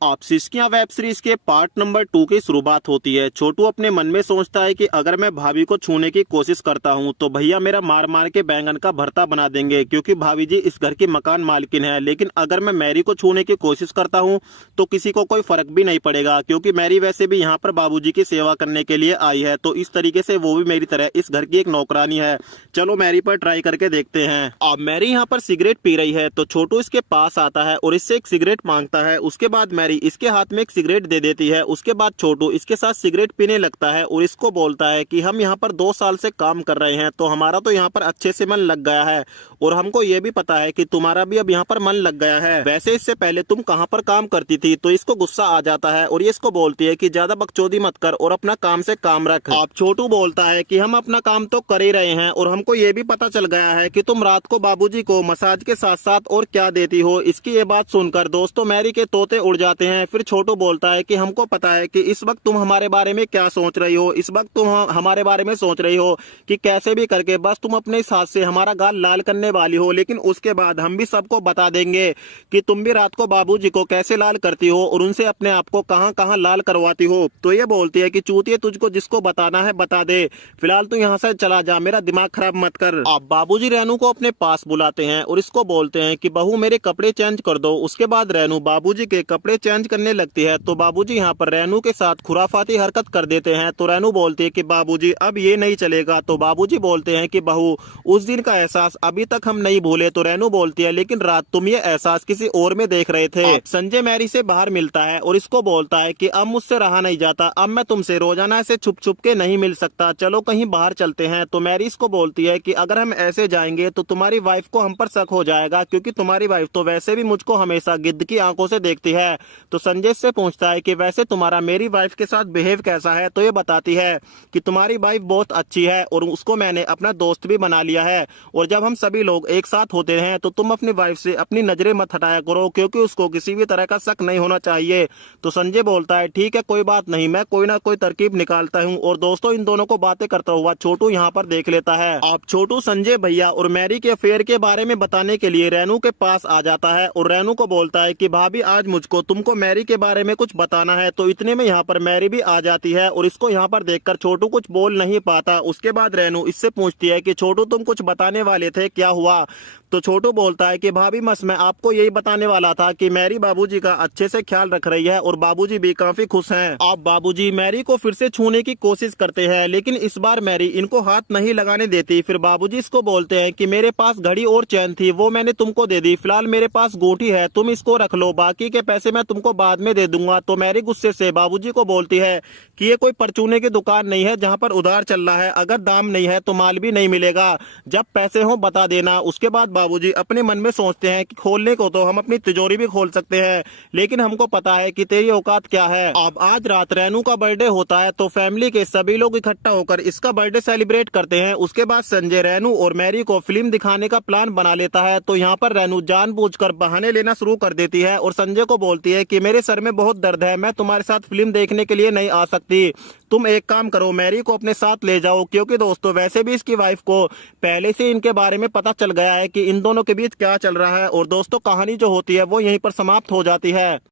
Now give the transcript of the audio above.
आप सिस्किया web series के part number 2 की शुरुआत होती है। छोटू अपने मन में सोचता है कि अगर मैं भाभी को छूने की कोशिश करता हूं तो भैया मेरा मार मार के बैंगन का भरता बना देंगे, क्योंकि भाभी जी इस घर की मकान मालकिन है। लेकिन अगर मैं मैरी को छूने की कोशिश करता हूं तो किसी को कोई फर्क भी नहीं पड़ेगा, क्योंकि मैरी वैसे भी यहाँ पर बाबूजी की सेवा करने के लिए आई है। तो इस तरीके से वो भी मेरी तरह इस घर की एक नौकरानी है। चलो मैरी पर ट्राई करके देखते हैं। अब मैरी यहाँ पर सिगरेट पी रही है तो छोटू इसके पास आता है और इससे एक सिगरेट मांगता है। उसके बाद मैरी इसके हाथ में एक सिगरेट दे देती है। उसके बाद छोटू इसके साथ सिगरेट पीने लगता है और इसको बोलता है कि हम यहाँ पर 2 साल से काम कर रहे हैं तो हमारा तो यहाँ पर अच्छे से मन लग गया है, और हमको ये भी पता है कि तुम्हारा भी अब यहाँ पर मन लग गया है। वैसे इससे पहले तुम कहाँ पर काम करती थी? तो इसको गुस्सा आ जाता है और ये इसको बोलती है कि ज्यादा बकचोदी मत कर और अपना काम से काम रख। अब छोटू बोलता है कि हम अपना काम तो कर ही रहे हैं और हमको ये भी पता चल गया है कि तुम रात को बाबूजी को मसाज के साथ साथ और क्या देती हो। इसकी ये बात सुनकर दोस्तों मैरी के तोते उड़ जाते हैं। फिर छोटू बोलता है कि हमको पता है कि इस वक्त तुम हमारे बारे में क्या सोच रही हो। इस वक्त तुम हमारे बारे में सोच रही हो कि कैसे भी करके बस तुम अपने साथ से हमारा गाल लाल करने वाली हो, लेकिन उसके बाद हम भी सबको बता देंगे कि तुम भी रात को बाबूजी को कैसे लाल करती हो और उनसे अपने आप को कहां कहां लाल करवाती हो। तो ये बोलती है कि चूतिए, तुझको जिसको बताना है बता दे, फिलहाल तू यहाँ से चला जा, मेरा दिमाग खराब मत कर। अब बाबूजी रेनू को अपने पास बुलाते हैं और इसको बोलते हैं कि बहू मेरे कपड़े चेंज कर दो। उसके बाद रेनू बाबूजी के कपड़े चेंज करने लगती है तो बाबूजी यहाँ पर रेनू के साथ खुराफाती हरकत कर देते हैं। तो रेनू बोलती है कि बाबूजी अब ये नहीं चलेगा। तो बाबूजी बोलते हैं कि बहू उस दिन का एहसास अभी तक हम नहीं भूले। तो रेनू बोलती है लेकिन रात तुम ये एहसास किसी और में देख रहे थे। संजय मैरी से बाहर मिलता है और इसको बोलता है कि अब मुझसे रहा नहीं जाता, अब मैं तुमसे रोजाना ऐसे छुप छुप के नहीं मिल सकता, चलो कहीं बाहर चलते हैं। तो मैरी इसको बोलती है कि अगर हम ऐसे जाएंगे तो तुम्हारी वाइफ को हम पर शक हो जाएगा, क्योंकि तुम्हारी वाइफ तो वैसे भी मुझको हमेशा गिद्ध की आंखों से देखती है। तो संजय से पूछता है कि वैसे तुम्हारा मेरी वाइफ के साथ बिहेव कैसा है? तो ये बताती है कि तुम्हारी वाइफ बहुत अच्छी है और उसको मैंने अपना दोस्त भी बना लिया है, और जब हम सभी लोग एक साथ होते हैं तो तुम अपनी वाइफ से अपनी नजरें मत हटाया करो, क्योंकि उसको किसी भी तरह का शक नहीं होना चाहिए। तो संजय बोलता है ठीक है कोई बात नहीं, मैं कोई ना कोई तरकीब निकालता हूँ। और दोस्तों इन दोनों को बातें करता हुआ छोटू यहाँ पर देख लेता है। अब छोटू संजय भैया और मैरी के अफेयर के बारे में बताने के लिए रेनू के पास आ जाता है और रेनू को बोलता है कि भाभी आज मुझको तुमको मैरी के बारे में कुछ बताना है। तो इतने में यहाँ पर मैरी भी आ जाती है और इसको यहाँ पर देखकर छोटू कुछ बोल नहीं पाता। उसके बाद रेनू इससे पूछती है कि छोटू तुम कुछ बताने वाले थे, क्या हुआ? तो छोटू बोलता है कि भाभी बस मैं आपको यही बताने वाला था कि मैरी बाबूजी का अच्छे से ख्याल रख रही है और बाबूजी भी काफी खुश हैं। अब बाबूजी मैरी को फिर से छूने की कोशिश करते हैं, लेकिन इस बार मैरी इनको हाथ नहीं लगाने देती। फिर बाबूजी इसको बोलते हैं कि मेरे पास घड़ी और चैन थी, वो मैंने तुमको दे दी, फिलहाल मेरे पास गोटी है, तुम इसको रख लो, बाकी के पैसे मैं तुमको बाद में दे दूंगा। तो मैरी गुस्से से बाबूजी को बोलती है कि ये कोई परचूने की दुकान नहीं है जहाँ पर उधार चल रहा है, अगर दाम नहीं है तो माल भी नहीं मिलेगा, जब पैसे हो बता देना। उसके बाद बाबूजी अपने मन में सोचते हैं कि खोलने को तो हम अपनी तिजोरी भी खोल सकते हैं, लेकिन हमको पता है कि तेरी औकात क्या है। अब आज रात रेनू का बर्थडे होता है तो फैमिली के सभी लोग इकट्ठा होकर इसका बर्थडे सेलिब्रेट करते हैं। उसके बाद संजय रेनू और मैरी को फिल्म दिखाने का प्लान बना लेता है। तो यहाँ पर रेनू जानबूझकर बहाने लेना शुरू कर देती है और संजय को बोलती है कि मेरे सर में बहुत दर्द है, मैं तुम्हारे साथ फिल्म देखने के लिए नहीं आ सकती, तुम एक काम करो मैरी को अपने साथ ले जाओ, क्योंकि दोस्तों वैसे भी इसकी वाइफ को पहले से इनके बारे में पता चल गया है कि इन दोनों के बीच क्या चल रहा है। और दोस्तों कहानी जो होती है वो यहीं पर समाप्त हो जाती है।